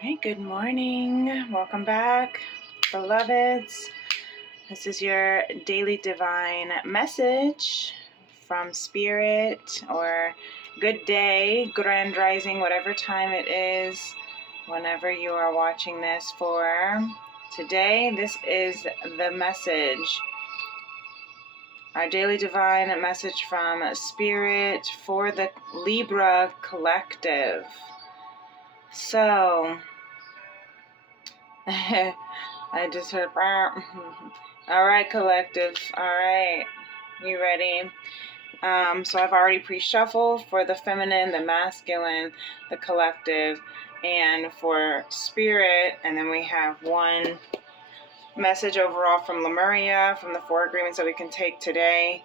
Right, good morning. Welcome back, beloveds. This is your daily divine message from Spirit, or good day, grand rising, whatever time it is, whenever you are watching this for. Today, this is the message, our daily divine message from Spirit for the Libra collective. So, I just heard, all right, collective, all right, you ready? So I've already pre-shuffled for the feminine, the masculine, the collective, and for spirit, and then we have one message overall from Lemuria, from the 4 agreements that we can take today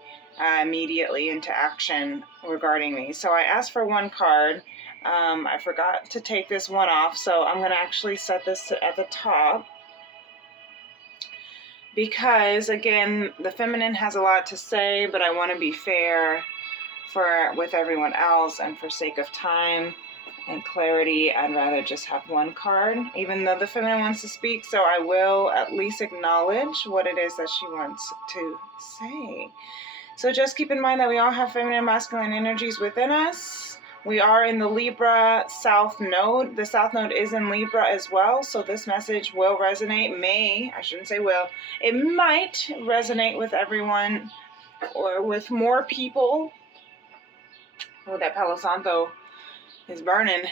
immediately into action regarding these. So I asked for one card. I forgot to take this one off, so I'm going to actually set this at the top because, again, the feminine has a lot to say, but I want to be fair with everyone else, and for sake of time and clarity, I'd rather just have one card, even though the feminine wants to speak, so I will at least acknowledge what it is that she wants to say. So just keep in mind that we all have feminine and masculine energies within us. We are in the Libra South Node. The South Node is in Libra as well, so this message will resonate, it might resonate with everyone or with more people. Oh, that Palo Santo is burning.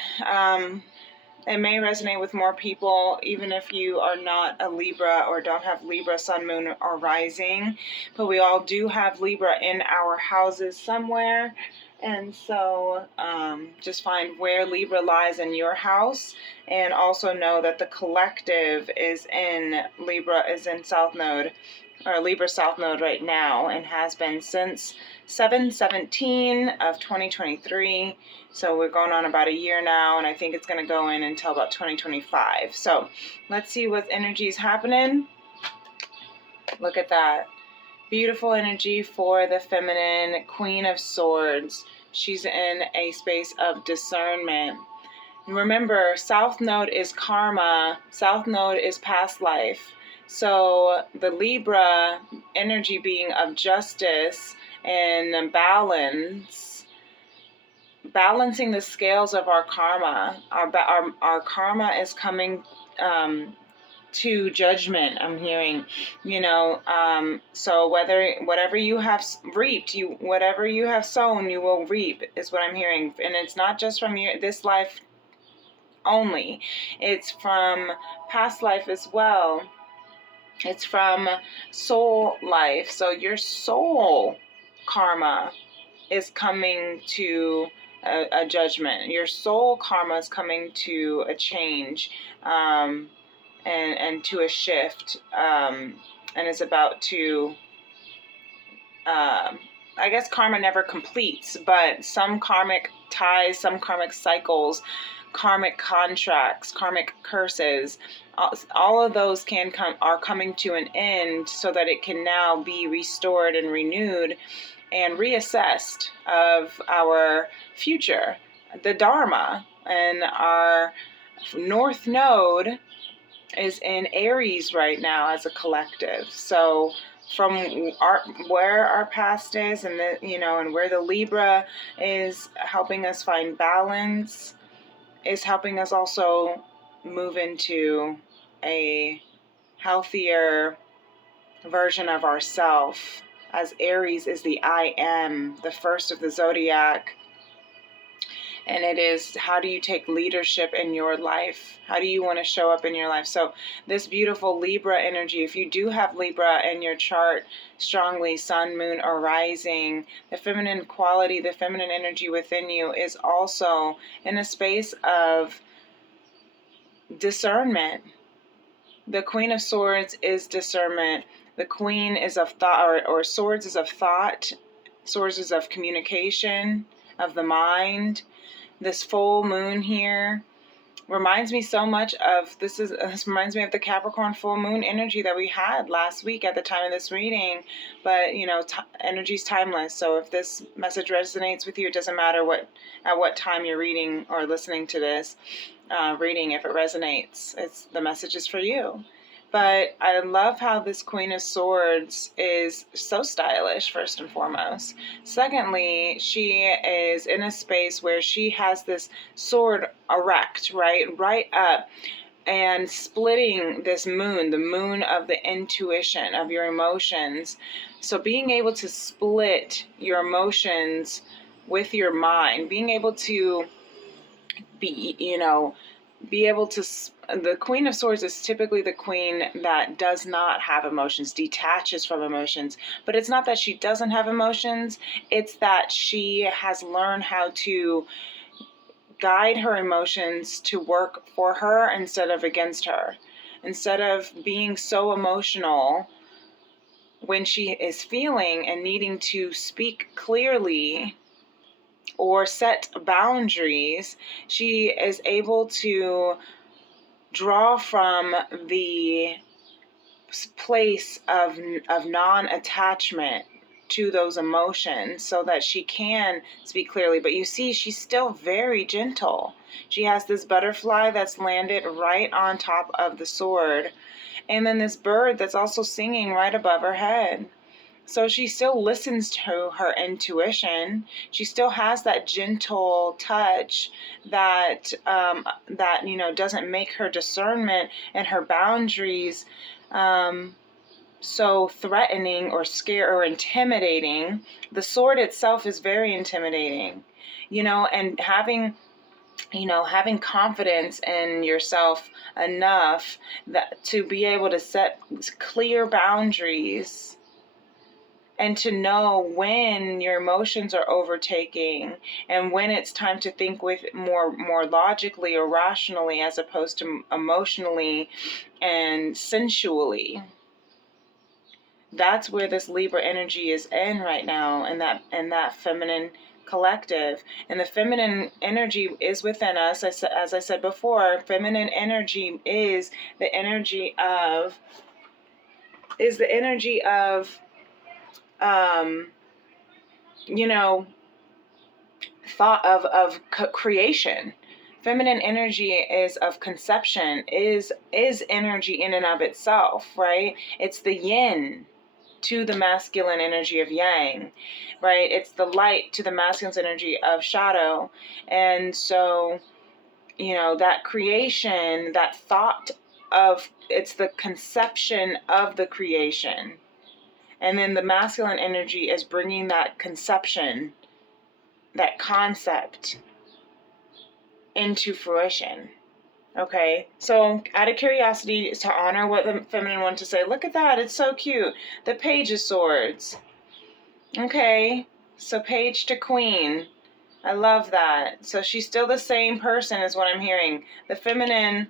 It may resonate with more people, even if you are not a Libra or don't have Libra, Sun, Moon, or Rising. But we all do have Libra in our houses somewhere. And so just find where Libra lies in your house, and also know that the collective is in Libra, is in South Node, or Libra South Node right now, and has been since 7/17 of 2023. So we're going on about a year now, and I think it's going to go in until about 2025. So let's see what energy is happening. Look at that. Beautiful energy for the feminine, Queen of Swords. She's in a space of discernment. Remember, South Node is karma. South Node is past life. So the Libra energy being of justice and balancing the scales of our karma. Our karma is coming to judgment, I'm hearing, so whatever you have reaped, whatever you have sown, you will reap, is what I'm hearing. And it's not just from this life only, it's from past life as well. It's from soul life. So your soul karma is coming to a judgment. Your soul karma is coming to a change, and to a shift, and is about to, I guess karma never completes, but some karmic ties, some karmic cycles, karmic contracts, karmic curses, all of those are coming to an end, so that it can now be restored and renewed and reassessed of our future. The Dharma and our North Node is in Aries right now as a collective. So from where our past is, and and where the Libra is helping us find balance, is helping us also move into a healthier version of ourself, as Aries is the I am, the first of the zodiac. And it is, how do you take leadership in your life? How do you want to show up in your life? So this beautiful Libra energy, if you do have Libra in your chart strongly, Sun, Moon, or Rising, the feminine quality, the feminine energy within you is also in a space of discernment. The Queen of Swords is discernment. The Queen is of thought, or Swords is of thought. Swords is of communication, of the mind. This full moon here reminds me so much of, this reminds me of the Capricorn full moon energy that we had last week at the time of this reading. But, you know, energy's timeless. So if this message resonates with you, it doesn't matter at what time you're reading or listening to this reading. If it resonates, the message is for you. But I love how this Queen of Swords is so stylish, first and foremost. Secondly, she is in a space where she has this sword erect, right up, and splitting this moon, the moon of the intuition, of your emotions. So being able to split your emotions with your mind, being able to be able to, the Queen of Swords is typically the queen that does not have emotions, detaches from emotions. But it's not that she doesn't have emotions, it's that she has learned how to guide her emotions to work for her instead of against her. Instead of being so emotional when she is feeling and needing to speak clearly or set boundaries, she is able to draw from the place of non-attachment to those emotions so that she can speak clearly. But you see, she's still very gentle. She has this butterfly that's landed right on top of the sword, and then this bird that's also singing right above her head. So she still listens to her intuition. She still has that gentle touch that doesn't make her discernment and her boundaries so threatening or scare or intimidating. The sword itself is very intimidating, and having confidence in yourself enough that to be able to set clear boundaries and to know when your emotions are overtaking and when it's time to think with more logically or rationally as opposed to emotionally and sensually. That's where this Libra energy is in right now, in that feminine collective. And the feminine energy is within us. As I said before, feminine energy is the energy of thought of creation. Feminine energy is of conception, is energy in and of itself, right? It's the yin to the masculine energy of yang, right? It's the light to the masculine energy of shadow. And so, that creation, that thought it's the conception of the creation. And then the masculine energy is bringing that conception, that concept into fruition. Okay, so out of curiosity, to honor what the feminine wanted to say, look at that, it's so cute. The Page of Swords. Okay, so Page to Queen. I love that. So she's still the same person is what I'm hearing. The feminine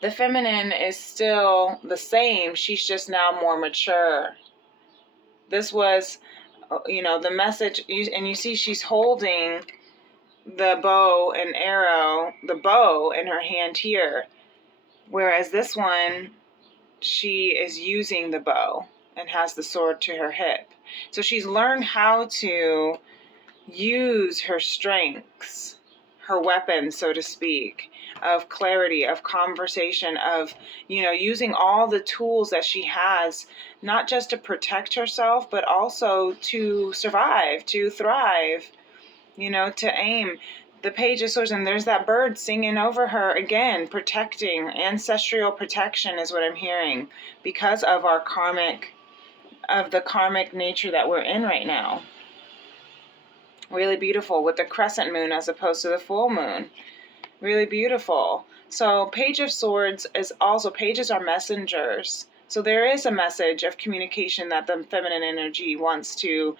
is still the same. She's just now more mature. This was, the message, and you see she's holding the bow and arrow, the bow in her hand here. Whereas this one, she is using the bow and has the sword to her hip. So she's learned how to use her strengths, her weapons, so to speak, of clarity, of conversation, of, using all the tools that she has, not just to protect herself, but also to survive, to thrive, to aim. The Page of Swords, and there's that bird singing over her again, protecting, ancestral protection is what I'm hearing, because of the karmic nature that we're in right now. Really beautiful with the crescent moon as opposed to the full moon. Really beautiful. So Page of Swords is also, pages are messengers. So there is a message of communication that the feminine energy wants to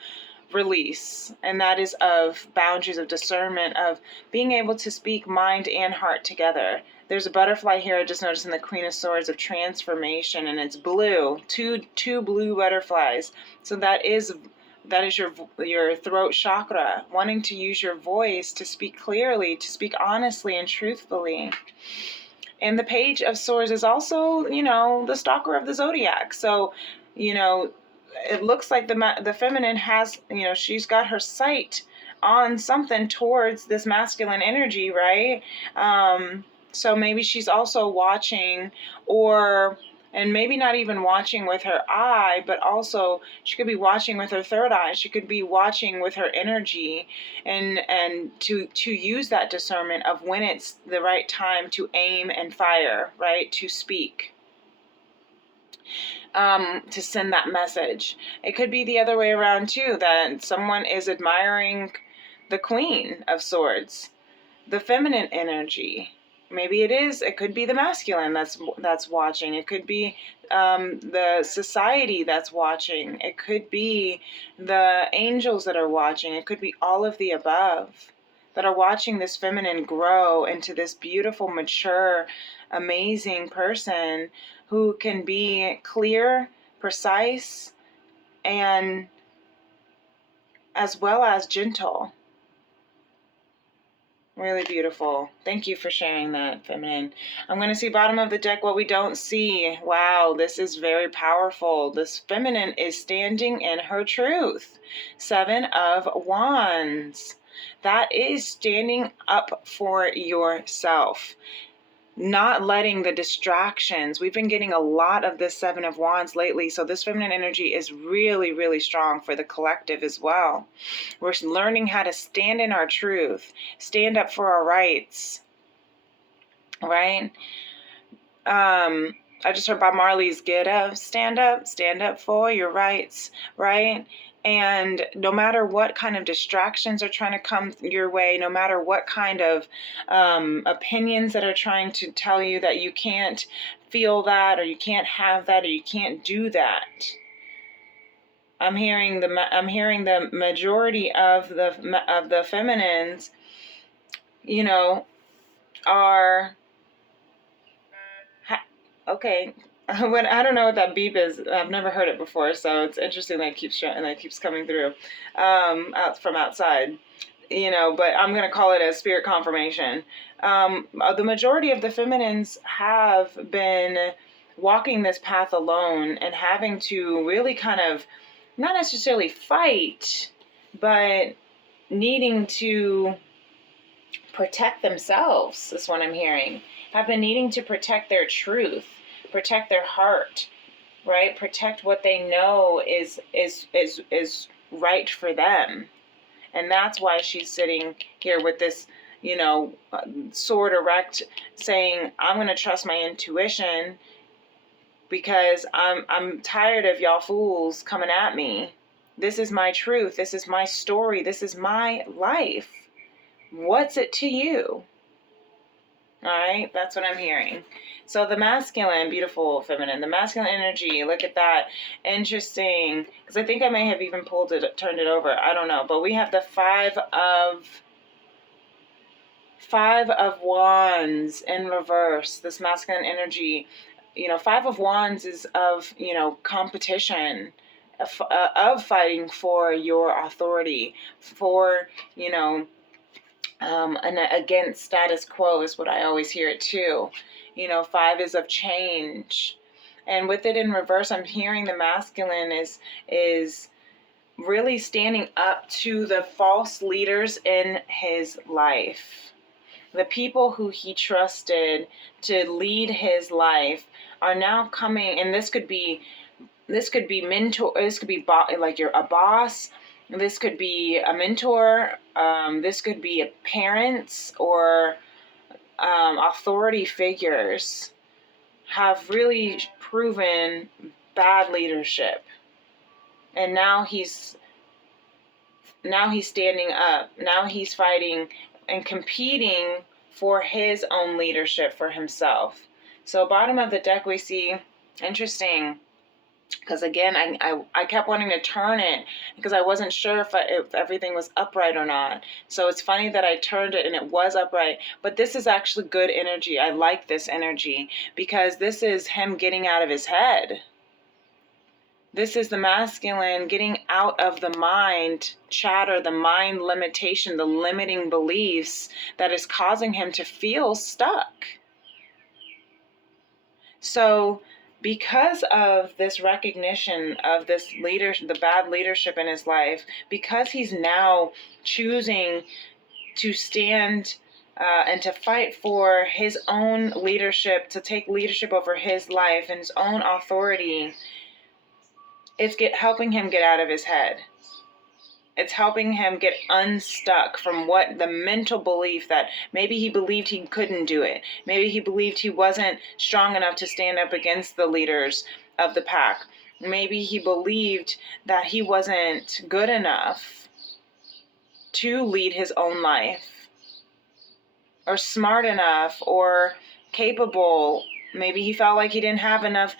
release, and that is of boundaries, of discernment, of being able to speak mind and heart together. There's a butterfly here I just noticed in the Queen of Swords of transformation, and it's blue, two blue butterflies. So that is that is your throat chakra, wanting to use your voice to speak clearly, to speak honestly and truthfully. And the Page of Swords is also, the stalker of the zodiac. So, it looks like the feminine has, she's got her sight on something towards this masculine energy, right? So maybe she's also watching, and maybe not even watching with her eye, but also she could be watching with her third eye. She could be watching with her energy, and to use that discernment of when it's the right time to aim and fire, right? To speak. To send that message. It could be the other way around too, that someone is admiring the Queen of Swords, the feminine energy. Maybe it could be the masculine that's watching. It could be the society that's watching. It could be the angels that are watching. It could be all of the above that are watching this feminine grow into this beautiful, mature, amazing person who can be clear, precise, and as well as gentle. Really beautiful. Thank you for sharing that, feminine. I'm going to see bottom of the deck what we don't see. Wow, this is very powerful. This feminine is standing in her truth. 7 of Wands. That is standing up for yourself. Not letting the distractions. We've been getting a lot of this 7 of Wands lately, so this feminine energy is really, really strong for the collective as well. We're learning how to stand in our truth, stand up for our rights, right? I just heard Bob Marley's Get Up, stand up for your rights, right? And no matter what kind of distractions are trying to come your way, no matter what kind of opinions that are trying to tell you that you can't feel that, or you can't have that, or you can't do that, I'm hearing the majority of the feminines, are okay. When I don't know what that beep is, I've never heard it before, so it's interesting that it keeps coming through out from outside, But I'm gonna call it a spirit confirmation. The majority of the feminines have been walking this path alone and having to really kind of not necessarily fight, but needing to protect themselves is what I'm hearing. Have been needing to protect their truth, protect their heart, right? Protect what they know is right for them. And that's why she's sitting here with this, sword erect, saying, I'm going to trust my intuition because I'm tired of y'all fools coming at me. This is my truth. This is my story. This is my life. What's it to you? All right, that's what I'm hearing. So the masculine, beautiful feminine, the masculine energy, look at that. Interesting. Because I think I may have even turned it over. I don't know. But we have the five of Wands in reverse, this masculine energy. 5 of Wands is of, competition, of fighting for your authority, for, and against status quo is what I always hear it too. 5 is of change. And with it in reverse, I'm hearing the masculine is really standing up to the false leaders in his life. The people who he trusted to lead his life are now coming, and this could be mentor, this could be like you're a boss, this could be a mentor, this could be parents or authority figures have really proven bad leadership. And now he's standing up. Now he's fighting and competing for his own leadership for himself. So bottom of the deck we see, interesting, because again, I kept wanting to turn it because I wasn't sure if everything was upright or not. So it's funny that I turned it and it was upright. But this is actually good energy. I like this energy because this is him getting out of his head. This is the masculine getting out of the mind chatter, the mind limitation, the limiting beliefs that is causing him to feel stuck. So because of this recognition of this leadership, the bad leadership in his life, because he's now choosing to stand and to fight for his own leadership, to take leadership over his life and his own authority, it's helping him get out of his head. It's helping him get unstuck from what the mental belief that maybe he believed he couldn't do it. Maybe he believed he wasn't strong enough to stand up against the leaders of the pack. Maybe he believed that he wasn't good enough to lead his own life, or smart enough, or capable. Maybe he felt like he didn't have enough,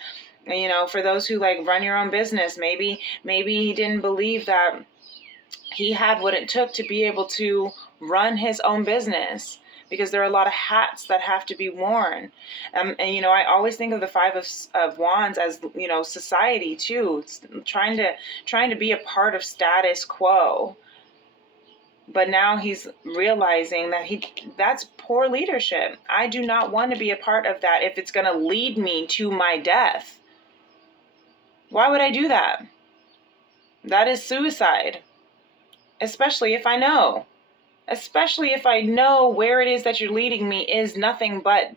for those who like run your own business, maybe he didn't believe that he had what it took to be able to run his own business, because there are a lot of hats that have to be worn. And I always think of the Five of Wands as, society too. It's trying to be a part of status quo. But now he's realizing that that's poor leadership. I do not want to be a part of that if it's going to lead me to my death. Why would I do that? That is suicide. Especially if I know where it is that you're leading me is nothing but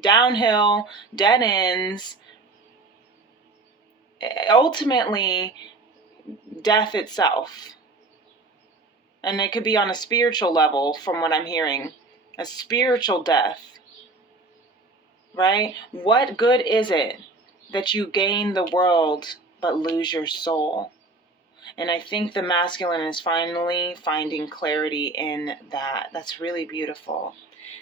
downhill, dead ends, ultimately death itself. And it could be on a spiritual level, from what I'm hearing, a spiritual death, right? What good is it that you gain the world but lose your soul? And I think the masculine is finally finding clarity in that. That's really beautiful.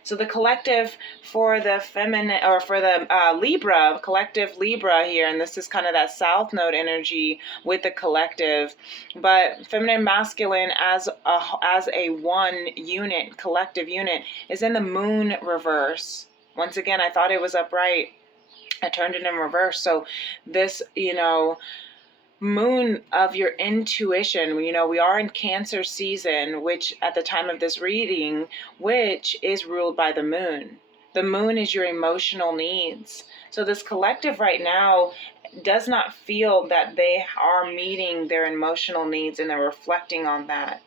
So the collective for the feminine, or for the Libra, collective Libra here, and this is kind of that South Node energy with the collective, but feminine, masculine as a one unit, collective unit, is in the Moon reverse. Once again, I thought it was upright. I turned it in reverse. So this, Moon of your intuition, we are in Cancer season, which at the time of this reading, which is ruled by the moon. The moon is your emotional needs. So this collective right now does not feel that they are meeting their emotional needs, and they're reflecting on that.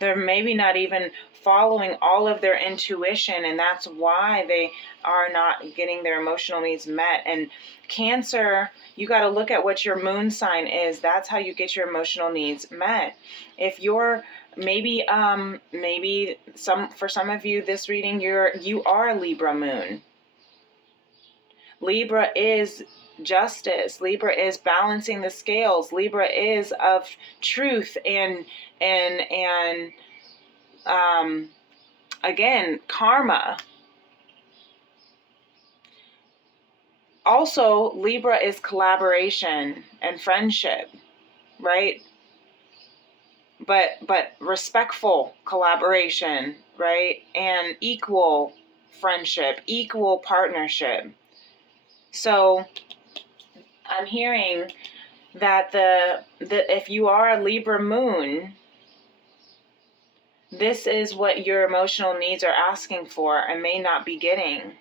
They're maybe not even following all of their intuition, and that's why they are not getting their emotional needs met. And Cancer, you got to look at what your moon sign is. That's how you get your emotional needs met. If you're maybe for some of you this reading, you are Libra moon. Libra is justice. Libra is balancing the scales. Libra is of truth and again, karma. Also, Libra is collaboration and friendship, right? But respectful collaboration, right? And equal friendship, equal partnership. So I'm hearing that if you are a Libra moon, this is what your emotional needs are asking for and may not be getting.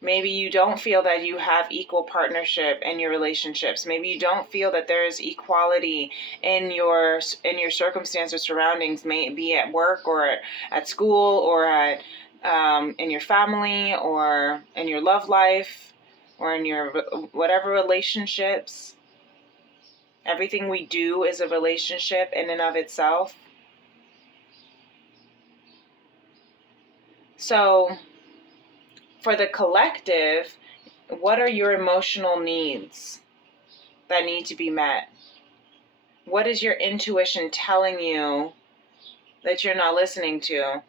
Maybe you don't feel that you have equal partnership in your relationships. Maybe you don't feel that there is equality in your circumstance or surroundings, may it be at work or at school or at in your family or in your love life or in your whatever relationships. Everything we do is a relationship in and of itself. So for the collective, what are your emotional needs that need to be met? What is your intuition telling you that you're not listening to?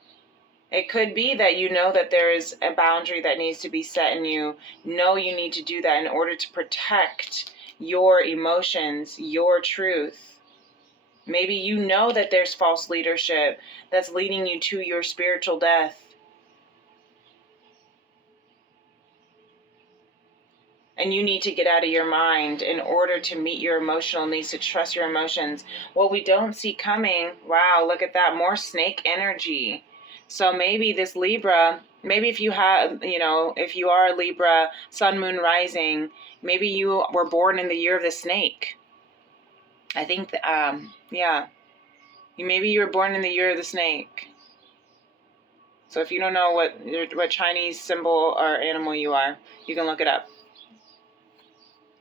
It could be that you know that there is a boundary that needs to be set, and you know you need to do that in order to protect your emotions, your truth. Maybe you know that there's false leadership that's leading you to your spiritual death. and you need to get out of your mind in order to meet your emotional needs, to trust your emotions. What we don't see coming, wow, look at that, more snake energy. So maybe this Libra, maybe if you have, if you are a Libra, sun, moon, rising, maybe you were born in the year of the snake. I think, yeah, maybe you were born in the year of the snake. So if you don't know what Chinese symbol or animal you are, you can look it up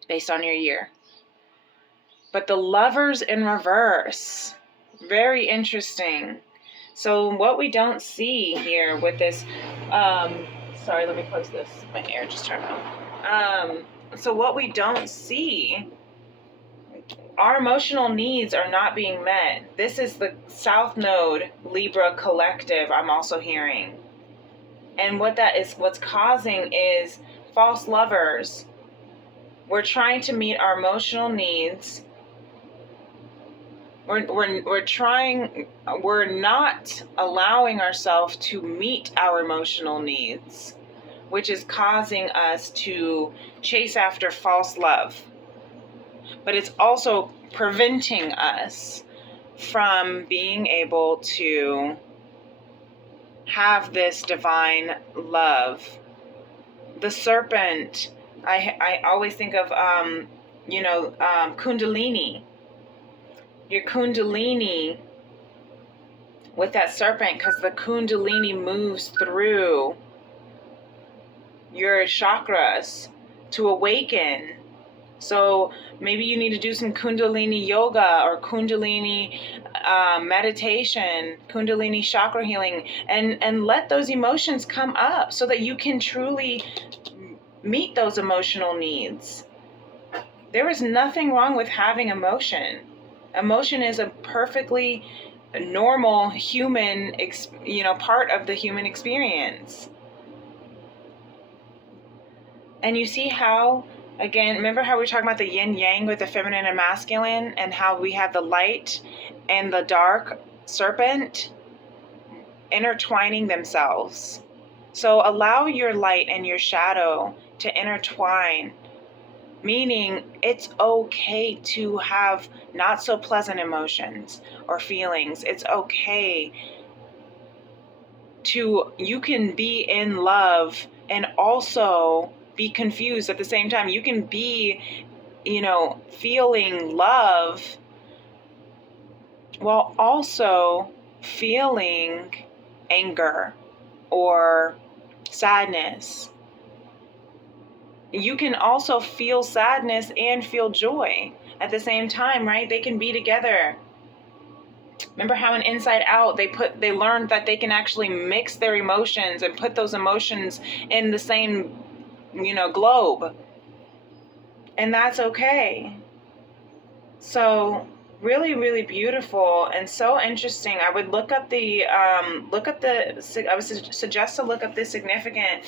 based on your year. But the Lovers in reverse, very interesting. So what we don't see here with this, sorry, let me close this. My air just turned on. So what we don't see, our emotional needs are not being met. This is the South Node Libra collective I'm also hearing. And what's causing is false lovers. We're trying to meet our emotional needs. We're not allowing ourselves to meet our emotional needs, which is causing us to chase after false love. But it's also preventing us from being able to have this divine love. The serpent, I always think of, Kundalini. Your Kundalini with that serpent, because the Kundalini moves through your chakras to awaken. So maybe you need to do some Kundalini yoga or Kundalini meditation, Kundalini chakra healing, and let those emotions come up so that you can truly meet those emotional needs. There is nothing wrong with having emotion. Emotion is a perfectly normal human, part of the human experience. And you see how, again, remember how we were talking about the yin yang with the feminine and masculine, and how we have the light and the dark serpent intertwining themselves. So allow your light and your shadow to intertwine, meaning it's okay to have not so pleasant emotions or feelings. It's okay you can be in love and also be confused at the same time. You can be, feeling love while also feeling anger or sadness. You can also feel sadness and feel joy at the same time, right? They can be together. Remember how in Inside Out they learned that they can actually mix their emotions and put those emotions in the same, globe. And that's okay. So really, really beautiful and so interesting. I would I would suggest to look up the significance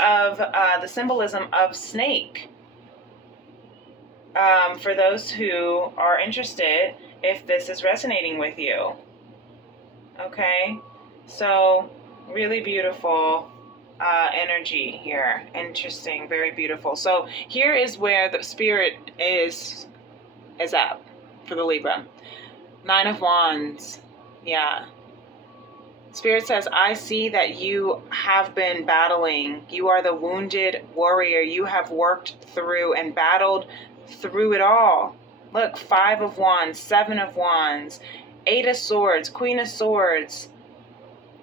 of the symbolism of snake. For those who are interested, if this is resonating with you. Okay, so really beautiful energy here. Interesting, very beautiful. So here is where the spirit is at for the Libra. 9 of Wands. Yeah. Spirit says, I see that you have been battling. You are the wounded warrior. You have worked through and battled through it all. Look, 5 of Wands, 7 of Wands, 8 of Swords, Queen of Swords,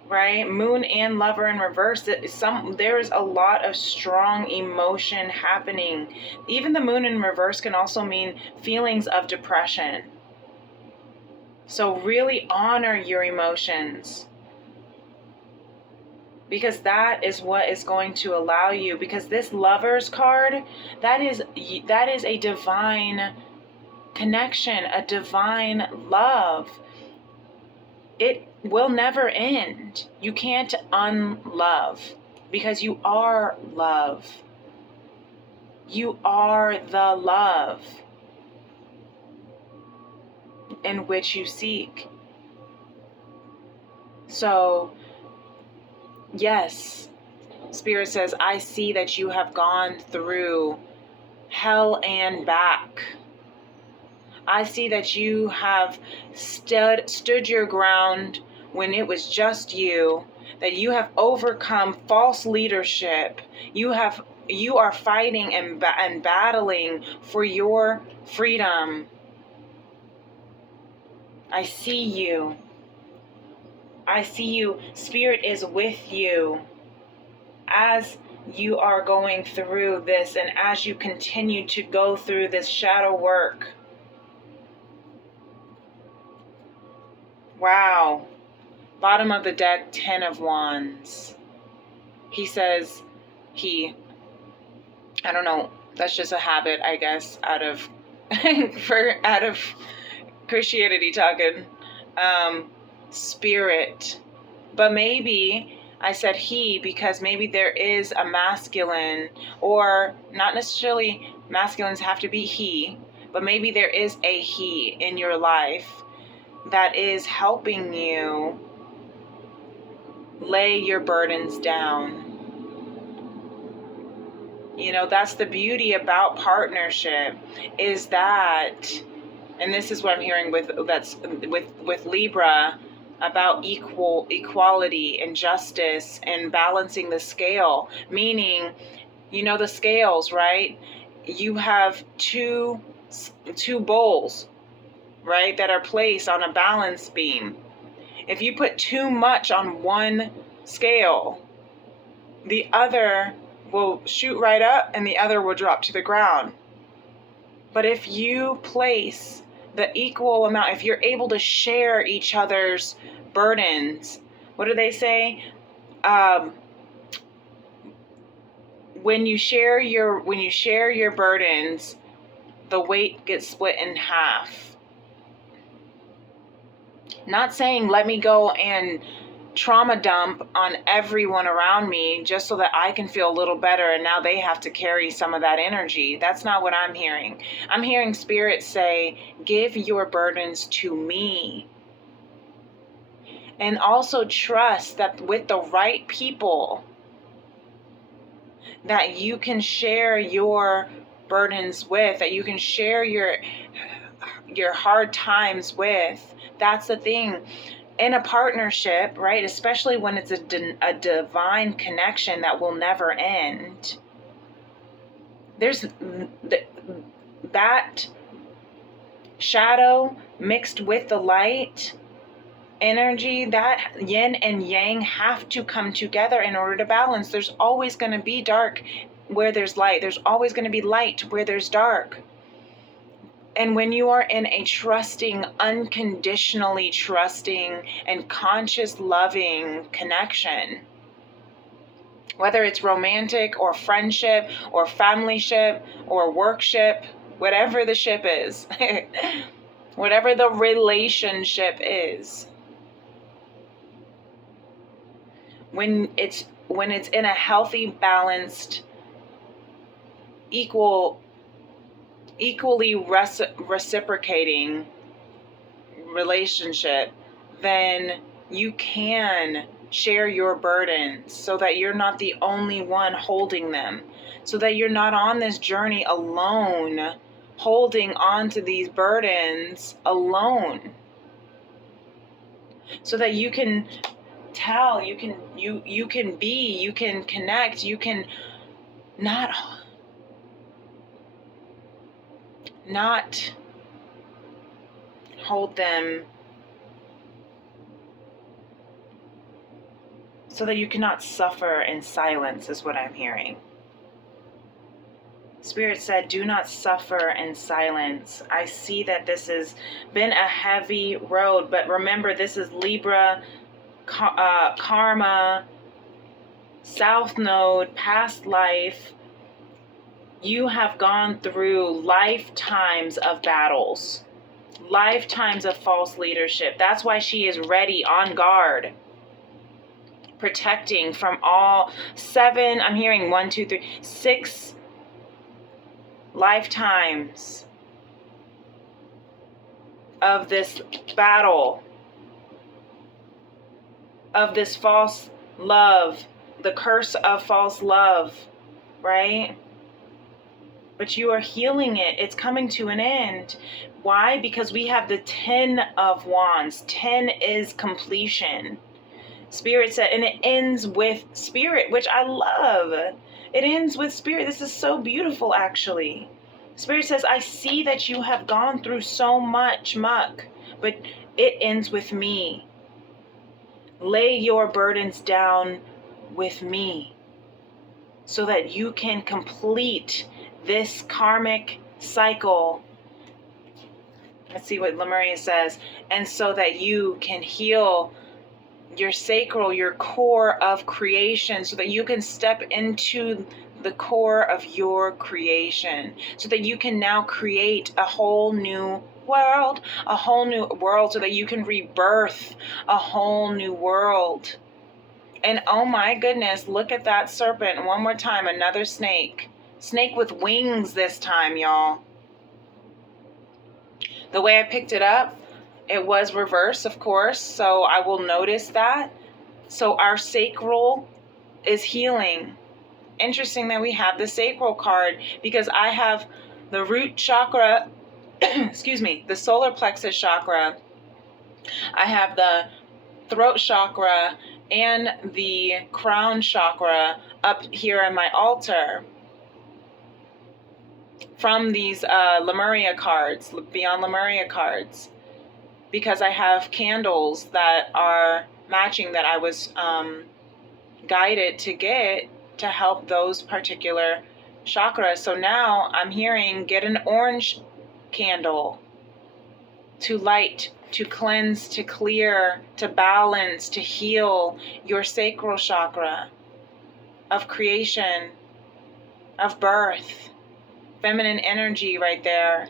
right? Moon and Lover in reverse. There is a lot of strong emotion happening. Even the Moon in reverse can also mean feelings of depression. So really honor your emotions, because that is what is going to allow you, because this Lovers card, that is a divine connection, a divine love. It will never end. You can't unlove, because you are love. You are the love in which you seek. So, yes, Spirit says, I see that you have gone through hell and back. I see that you have stood your ground when it was just you, that you have overcome false leadership. You are fighting and battling for your freedom. I see you. I see you. Spirit is with you as you are going through this and as you continue to go through this shadow work. Wow. Bottom of the deck, 10 of Wands. He says I don't know, that's just a habit, I guess, out of Christianity talking. Spirit. But maybe I said he because maybe there is a masculine, or not necessarily masculines have to be he, but maybe there is a he in your life that is helping you lay your burdens down. You know, that's the beauty about partnership, is that, and this is what I'm hearing with Libra, about equality and justice and balancing the scale, meaning, you know, the scales, right? You have two bowls, right, that are placed on a balance beam. If you put too much on one scale, the other will shoot right up and the other will drop to the ground. But if you place the equal amount, if you're able to share each other's burdens, what do they say? When you share your burdens, the weight gets split in half. Not saying let me go and trauma dump on everyone around me just so that I can feel a little better and now they have to carry some of that energy. That's not what I'm hearing. I'm hearing Spirit say, give your burdens to me. And also trust that with the right people that you can share your burdens with, that you can share your hard times with. That's the thing. In a partnership, right, especially when it's a divine connection that will never end, there's that shadow mixed with the light energy, that yin and yang have to come together in order to balance. There's always going to be dark where there's light. There's always going to be light where there's dark. And when you are in a trusting, unconditionally trusting and conscious loving connection, whether it's romantic or friendship or familyship or workship, whatever the ship is, whatever the relationship is, when it's in a healthy, balanced, equally reciprocating relationship, then you can share your burdens so that you're not the only one holding them, so that you're not on this journey alone, holding on to these burdens alone, so that you can tell, you can be, you can connect, you can not hold them, so that you cannot suffer in silence, is what I'm hearing. Spirit said, do not suffer in silence. I see that this has been a heavy road, but remember, this is Libra, karma, South Node, past life. You have gone through lifetimes of battles, lifetimes of false leadership. That's why she is ready, on guard, protecting from all 7, I'm hearing 1, 2, 3, 6 lifetimes of this battle, of this false love, the curse of false love, right? but you are healing it. It's coming to an end. Why? Because we have the 10 of Wands. 10 is completion. Spirit said, and it ends with Spirit, which I love. It ends with Spirit. This is so beautiful, actually. Spirit says, I see that you have gone through so much muck, but it ends with me. Lay your burdens down with me so that you can complete this karmic cycle. Let's see what Lemuria says. And so that you can heal your sacral, your core of creation, so that you can step into the core of your creation, so that you can now create a whole new world, so that you can rebirth a whole new world. And oh my goodness, look at that serpent one more time, another snake. Snake with wings this time, y'all. The way I picked it up, it was reverse, of course, so I will notice that. So our sacral is healing. Interesting that we have the sacral card, because I have the root chakra, the solar plexus chakra. I have the throat chakra and the crown chakra up here on my altar from these Lemuria cards, Beyond Lemuria cards, because I have candles that are matching that I was guided to get to help those particular chakras. So now I'm hearing, get an orange candle to light, to cleanse, to clear, to balance, to heal your sacral chakra of creation, of birth, feminine energy right there.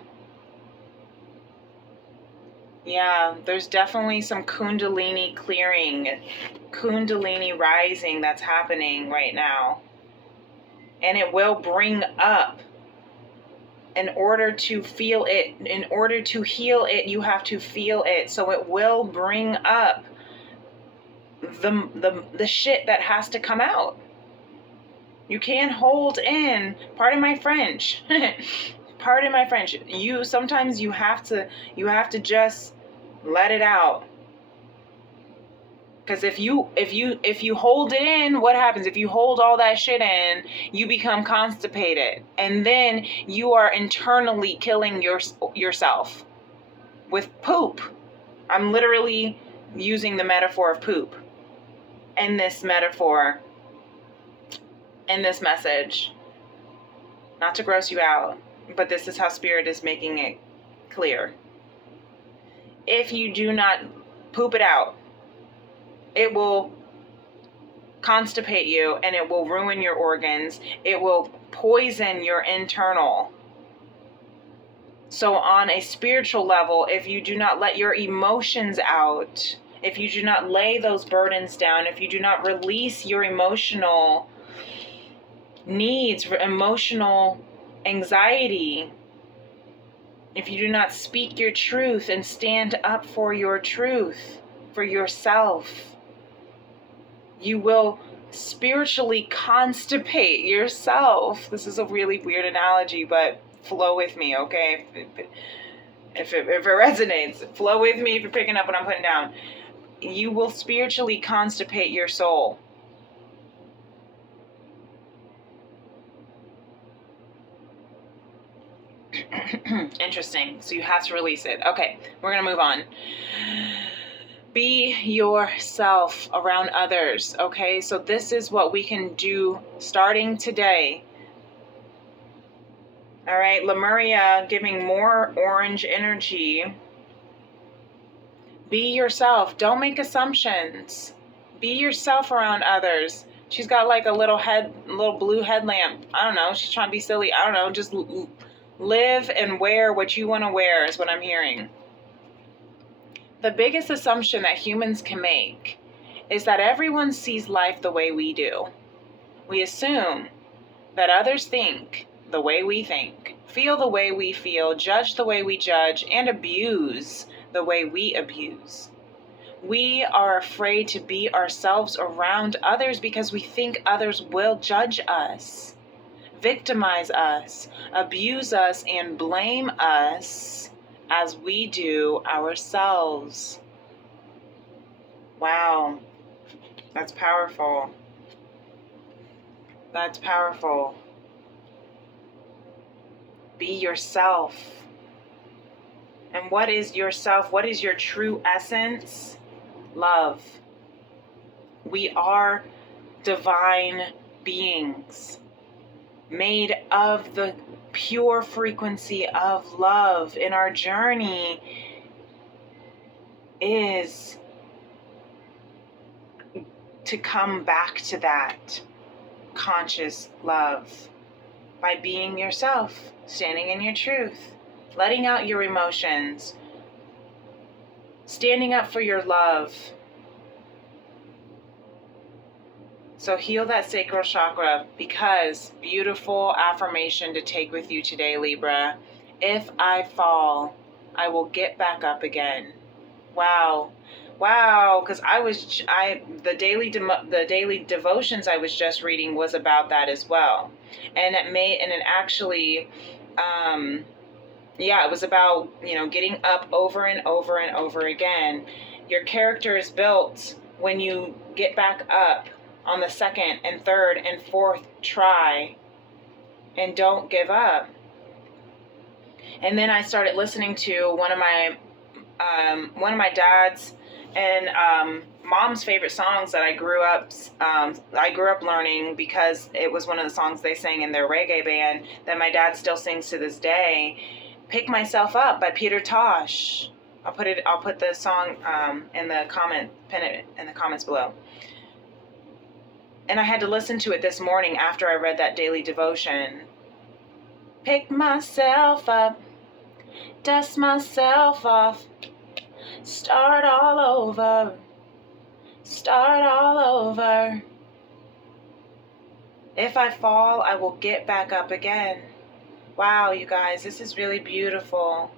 Yeah, there's definitely some Kundalini clearing, Kundalini rising that's happening right now. And it will bring up, in order to feel it, in order to heal it, you have to feel it. So it will bring up the shit that has to come out. You can't hold in, pardon my French, pardon my French. Sometimes you have to just let it out. Because if you hold it in, what happens? If you hold all that shit in, you become constipated, and then you are internally killing yourself with poop. I'm literally using the metaphor of poop in this metaphor, in this message, not to gross you out, but this is how Spirit is making it clear. If you do not poop it out, it will constipate you, and it will ruin your organs. It will poison your internal. So on a spiritual level, if you do not let your emotions out, if you do not lay those burdens down, if you do not release your emotional needs, emotional anxiety, if you do not speak your truth and stand up for your truth, for yourself, you will spiritually constipate yourself. This is a really weird analogy, but flow with me, okay? If it resonates, flow with me if you're picking up what I'm putting down. You will spiritually constipate your soul. Interesting. So you have to release it. Okay, we're going to move on. Be yourself around others, okay? So this is what we can do starting today. All right, Lemuria giving more orange energy. Be yourself. Don't make assumptions. Be yourself around others. She's got like a little blue headlamp. I don't know. She's trying to be silly. I don't know. Just live and wear what you want to wear is what I'm hearing. The biggest assumption that humans can make is that everyone sees life the way we do. We assume that others think the way we think, feel the way we feel, judge the way we judge, and abuse the way we abuse. We are afraid to be ourselves around others because we think others will judge us. victimize us, abuse us, and blame us as we do ourselves. Wow, that's powerful. That's powerful. Be yourself. And what is yourself? What is your true essence? Love. We are divine beings made of the pure frequency of love. And our journey is to come back to that conscious love by being yourself, standing in your truth, letting out your emotions, standing up for your love. So heal that sacral chakra, because beautiful affirmation to take with you today, Libra. If I fall, I will get back up again. Wow. Wow, because the daily devotions I was just reading was about that as well, and it actually, it was about getting up over and over and over again. Your character is built when you get back up on the second and third and fourth try, and don't give up. And then I started listening to one of my dad's and mom's favorite songs that I grew up learning, because it was one of the songs they sang in their reggae band that my dad still sings to this day. "Pick Myself Up" by Peter Tosh. I'll put the song in the pin it in the comments below. And I had to listen to it this morning after I read that daily devotion. Pick myself up, dust myself off, start all over, start all over. If I fall, I will get back up again. Wow, you guys, this is really beautiful.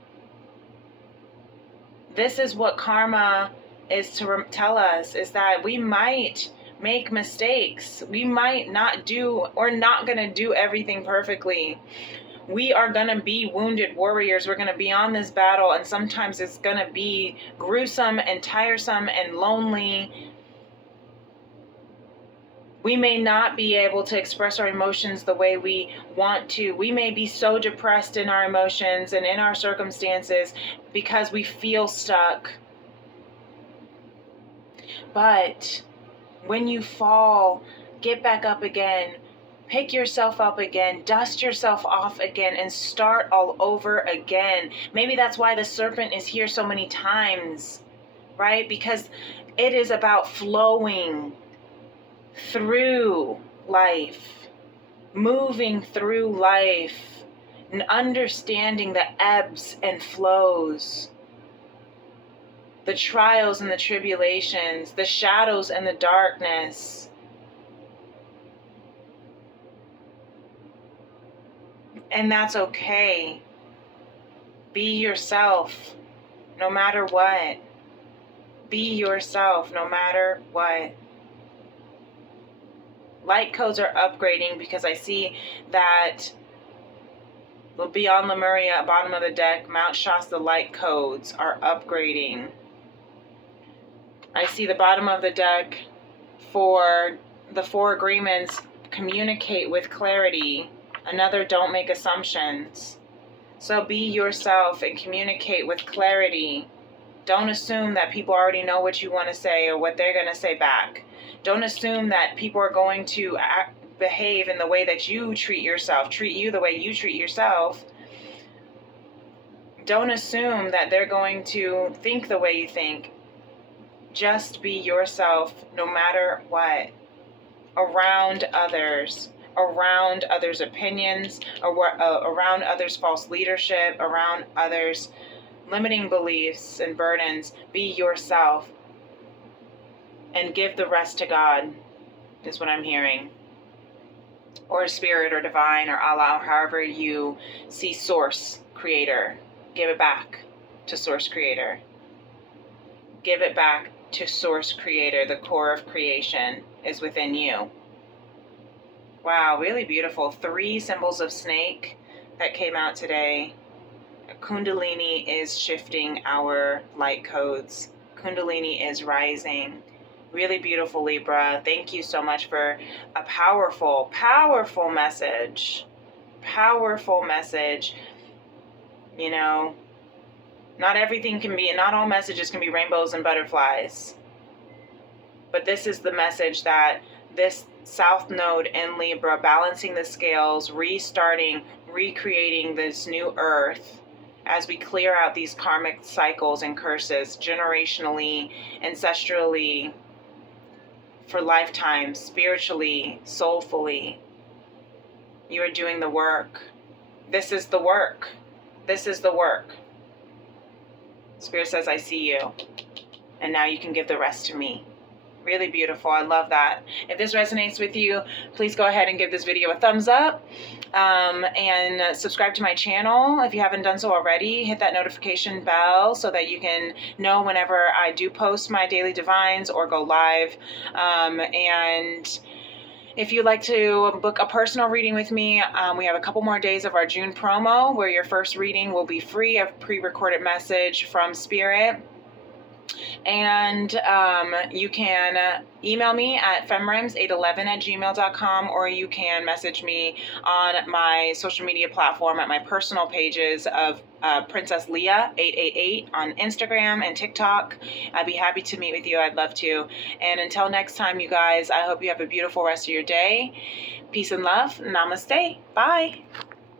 This is what karma is to tell us, is that we might make mistakes. We might not going to do everything perfectly. We are going to be wounded warriors. We're going to be on this battle, and sometimes it's going to be gruesome and tiresome and lonely. We may not be able to express our emotions the way we want to. We may be so depressed in our emotions and in our circumstances because we feel stuck. But when you fall, get back up again. Pick yourself up again, dust yourself off again, and start all over again. Maybe that's why the serpent is here so many times, right? Because it is about flowing through life, moving through life, and understanding the ebbs and flows, the trials and the tribulations, the shadows and the darkness. And that's okay. Be yourself no matter what. Be yourself no matter what. Light codes are upgrading, because I see that beyond Lemuria, bottom of the deck, Mount Shasta light codes are upgrading. I see the bottom of the deck for the 4 agreements: communicate with clarity. Another, don't make assumptions. So be yourself and communicate with clarity. Don't assume that people already know what you want to say or what they're going to say back. Don't assume that people are going to behave in the way that you treat yourself, treat you the way you treat yourself. Don't assume that they're going to think the way you think. Just be yourself no matter what. Around others opinions, around others' false leadership, around others' limiting beliefs and burdens. Be yourself and give the rest to God, is what I'm hearing. Or spirit or divine or Allah, however you see source, creator. Give it back to source creator. Give it back to source creator. The core of creation is within you. Wow, really beautiful. 3 symbols of snake that came out today. Kundalini is shifting our light codes. Kundalini is rising. Really beautiful, Libra. Thank you so much for a powerful, powerful message. Powerful message. You know, not all messages can be rainbows and butterflies. But this is the message that this South Node in Libra, balancing the scales, restarting, recreating this new earth, as we clear out these karmic cycles and curses generationally, ancestrally, for lifetimes, spiritually, soulfully. You are doing the work. This is the work. This is the work. Spirit says, I see you. And now you can give the rest to me. Really beautiful. I love that. If this resonates with you, please go ahead and give this video a thumbs up, and subscribe to my channel if you haven't done so already. Hit that notification bell so that you can know whenever I do post my daily divines or go live. And if you'd like to book a personal reading with me, we have a couple more days of our June promo where your first reading will be free of pre-recorded message from Spirit. And you can email me at femrims811@gmail.com, or you can message me on my social media platform at my personal pages of Princess Leah 888 on Instagram and TikTok. I'd be happy to meet with you. I'd love to. And until next time, you guys, I hope you have a beautiful rest of your day. Peace and love. Namaste. Bye.